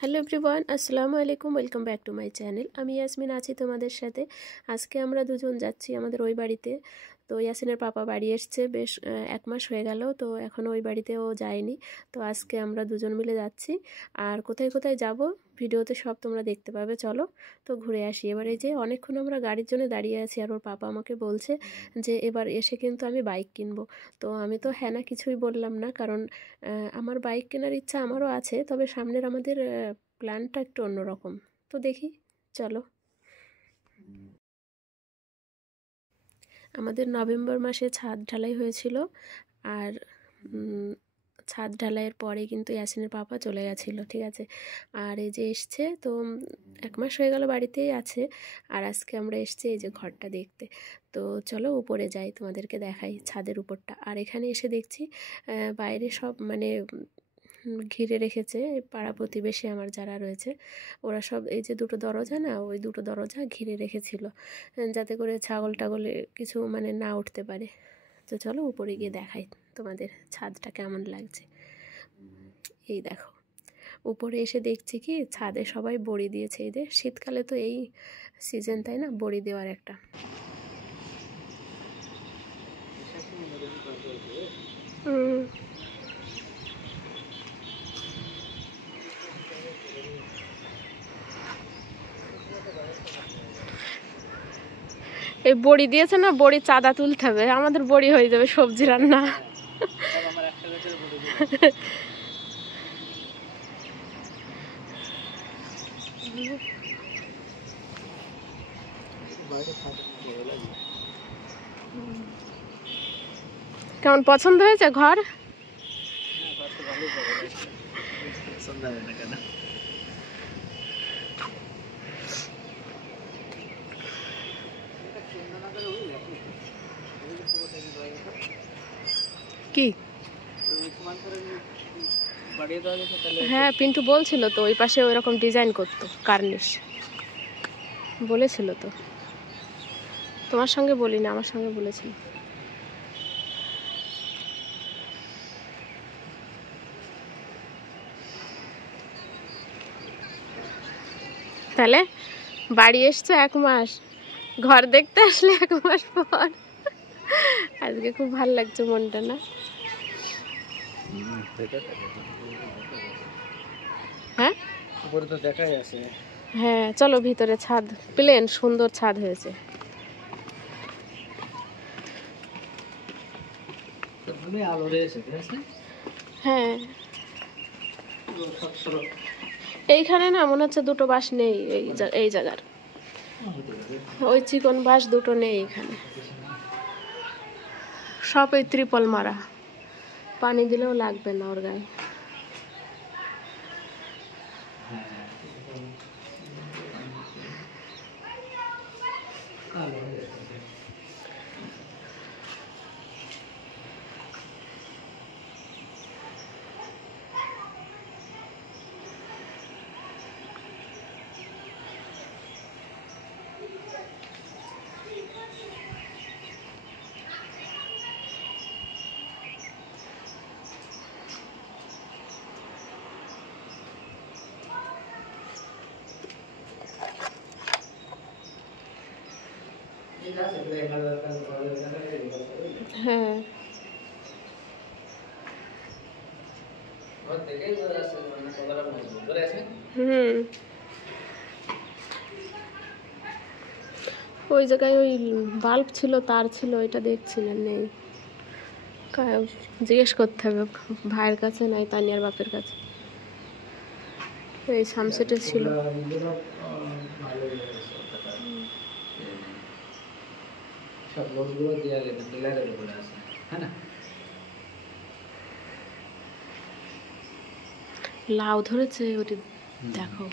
Hello everyone, আসসালামু আলাইকুম। Welcome back to my channel. আমি ইয়াসমিন আছি তোমাদের সাথে। আজকে আমরা দুজন যাচ্ছি আমাদের ওই বাড়িতে। তো ইয়াসিনের পাপা বাড়ি এসছে বেশ 1 মাস হয়ে গেল, তো এখনও ওই বাড়িতেও যায়নি। তো আজকে আমরা দুজন মিলে যাচ্ছি। আর কোথায় কোথায় যাব ভিডিওতে সব তোমরা দেখতে পাবে। চলো তো ঘুরে আসি। এবার এই যে অনেকক্ষণ আমরা গাড়ির জন্য দাঁড়িয়ে আছি, আর ওর পাপা আমাকে বলছে যে এবার এসে কিন্তু আমি বাইক কিনবো। তো আমি তো হ্যাঁ না কিছুই বললাম না, কারণ আমার বাইক কেনার ইচ্ছা আমারও আছে, তবে সামনের আমাদের প্ল্যানটা একটু অন্যরকম। তো দেখি, চলো। আমাদের নভেম্বর মাসে ছাদ ঢালাই হয়েছিল, আর ছাদ ঢালাইয়ের পরে কিন্তু ইয়াসিনের পাপা চলে গেছিলো, ঠিক আছে। আর এই যে এসছে, তো 1 মাস হয়ে গেল বাড়িতেই আছে। আর আজকে আমরা এসছি এই যে ঘরটা দেখতে। তো চলো উপরে যাই, তোমাদেরকে দেখাই ছাদের উপরটা। আর এখানে এসে দেখছি বাইরে সব মানে ঘিরে রেখেছে। পাড়া প্রতিবেশী আমার যারা রয়েছে, ওরা সব এই যে দুটো দরজা না, ওই দুটো দরজা ঘিরে রেখেছিল, যাতে করে ছাগল টাগলে কিছু মানে না উঠতে পারে। তো চলো উপরে গিয়ে দেখাই তোমাদের ছাদটা কেমন লাগছে। এই দেখো, উপরে এসে দেখছি কি ছাদে সবাই বড়ি দিয়েছে। এই যে শীতকালে তো এই সিজন, তাই না, বড়ি দেওয়ার একটা। এই বড়ি দিয়েছে না, বড়ি চাঁদা তুলতে হবে, আমাদের বড়ি হয়ে যাবে সবজি রান্না। কেমন পছন্দ হয়েছে ঘর? কি? হ্যাঁ, পিন্টু বলছিল তো ওই পাশে ওইরকম ডিজাইন করতো, কার্নিশ বলেছিল তো। তোমার সঙ্গে বলি না, আমার সঙ্গে বলেছিল। তাহলে বাড়ি এসছো 1 মাস, ঘর দেখতে আসলে 1 মাস পর। আজকে খুব ভালো লাগছে মনটা, না? হ্যাঁ, উপরে তো দেখাই আছে। হ্যাঁ, চলো ভিতরে। ছাদ প্লেন, সুন্দর ছাদ হয়েছে। হ্যাঁ, এইখানে না মনে হচ্ছে দুটো বাঁশ নেই এই জায়গার, ওই চিকন বাঁশ দুটো নেই এখানে, সব এই ত্রিপল মারা। পানি দিলেও লাগবে না ওর গায়ে। হ্যাঁ, ওই জায়গায় ওই বাল্ব ছিল, তার ছিল, এটা দেখছিলেন নেই। জিজ্ঞেস করতে হবে ভাইয়ের কাছে, নাই তানিয়ার বাপের কাছে। এই সামসেটে ছিল। লাউ ধরেছে ওটি, দেখো।